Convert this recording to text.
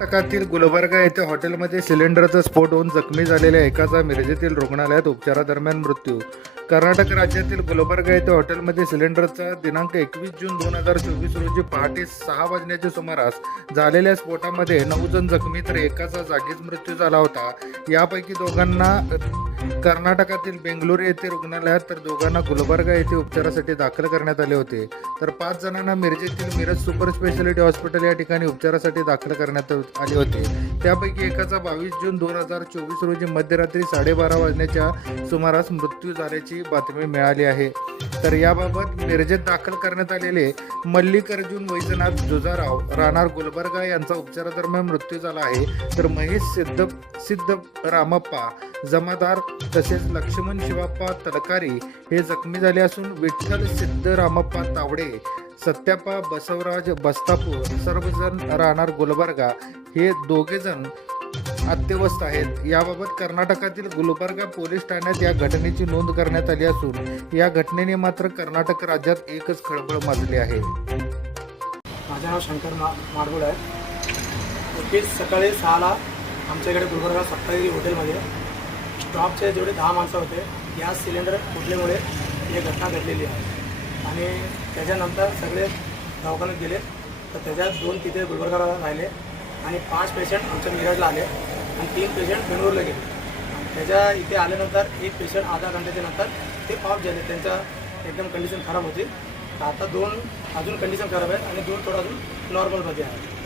कर्नाटकातील गुलबर्गा येथे हॉटेलमध्ये सिलेंडरचा स्फोट होऊन जखमी झालेल्या एकाचा मिरजेतील रुग्णालयात उपचारादरम्यान मृत्यू. कर्नाटक राज्यातील गुलबर्गा येथे हॉटेलमध्ये सिलेंडरचा दिनांक एकवीस जून दोन हजार चोवीस रोजी पहाटे सहा वाजण्याच्या सुमारास झालेल्या स्फोटामध्ये नऊ जण जखमी तर एकाचा जागीच मृत्यू झाला होता. यापैकी दोघांना कर्नाटकातील बेंगलुरू येथे रुग्णालयात तर दोघांना गुलबर्गा येथे उपचारासाठी दाखल करण्यात आले होते. तर पाच जणांना मिरजेतील मिरज सुपर स्पेशालिटी हॉस्पिटल या ठिकाणी उपचारासाठी दाखल करण्यात आले होते. त्यापैकी एकाचा बावीस जून दोन हजार चोवीस रोजी मध्यरात्री साडेबारा वाजण्याच्या सुमारास मृत्यू झाल्याची बातमी मिळाली आहे. तर याबाबत मिरजेत दाखल करण्यात आलेले मल्लिकार्जुन वैजनाथ जुजाराव राहणार गुलबर्गा यांचा उपचारादरम्यान मृत्यू झाला आहे. तर महेश सिद्ध सिद्ध रामप्पा जमादार तसेच लक्ष्मण शिवाप्पा तलकारी हे जखमी झाले असून विठ्ठल सिद्धरामप्पा तावडे सत्याप्पा बसवराज बस्तापूर सर्वजण राहणार गुलबर्गा. हे दोघेजण अत्यवस्थ आहेत. याबाबत कर्नाटकातील गुलबर्गा पोलीस ठाण्यात या घटनेची नोंद करण्यात आली असून या घटनेने मात्र कर्नाटक राज्यात एकच खळबळ माजली आहे. माझं नाव शंकर मा माडगुळ आहे. सकाळी सहाला आमच्याकडे गुलबर्गा सप्तागिरी हॉटेलमध्ये स्टॉपचे जेवढे दहा माणसं होते गॅस सिलेंडर फुटल्यामुळे ही घटना घडलेली आहे. आणि त्याच्यानंतर सगळे दवाखान्यात गेले. तर त्याच्यात दोन तिथे गुलबर्गाला राहिले आणि पाच पेशंट आमच्या मिरजला आले आणि तीन पेशंट बेंगळूरला गेले. त्याच्या इथे आल्यानंतर एक पेशंट आधा घंट्याच्या नंतर ते ऑफ झाले. त्यांच्या एकदम कंडिशन खराब होती. तर आता दोन अजून कंडिशन खराब आहे आणि दोन थोडं अजून नॉर्मलमध्ये आहे.